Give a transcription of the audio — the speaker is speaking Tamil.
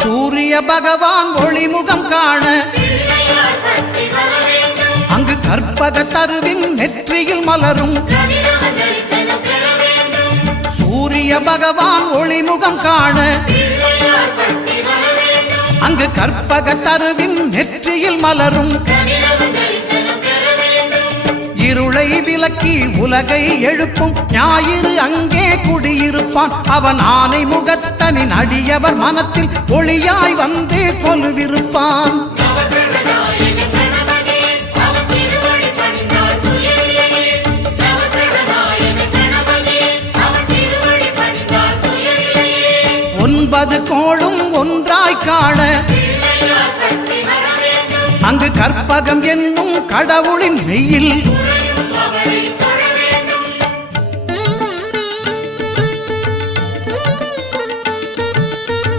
சூரிய பகவான் ஒளிமுகம் காண அங்கு கற்பக தருவின் நெற்றியில் மலரும் சூரிய பகவான் ஒளிமுகம் காண அங்கு கற்பக தருவின் நெற்றியில் மலரும் இருளை விலக்கி உலகை எழுப்பும் ஞாயிறு அங்கே குடியிருப்பான் அவன் ஆனை முகத்தனின் அடியவர் மனத்தில் ஒளியாய் வந்து கொலுவிருப்பான் ஒன்பது கோளும் ஒன்றாய் காண அங்கு கற்பகம் என்னும் கடவுளின் மெய்யில்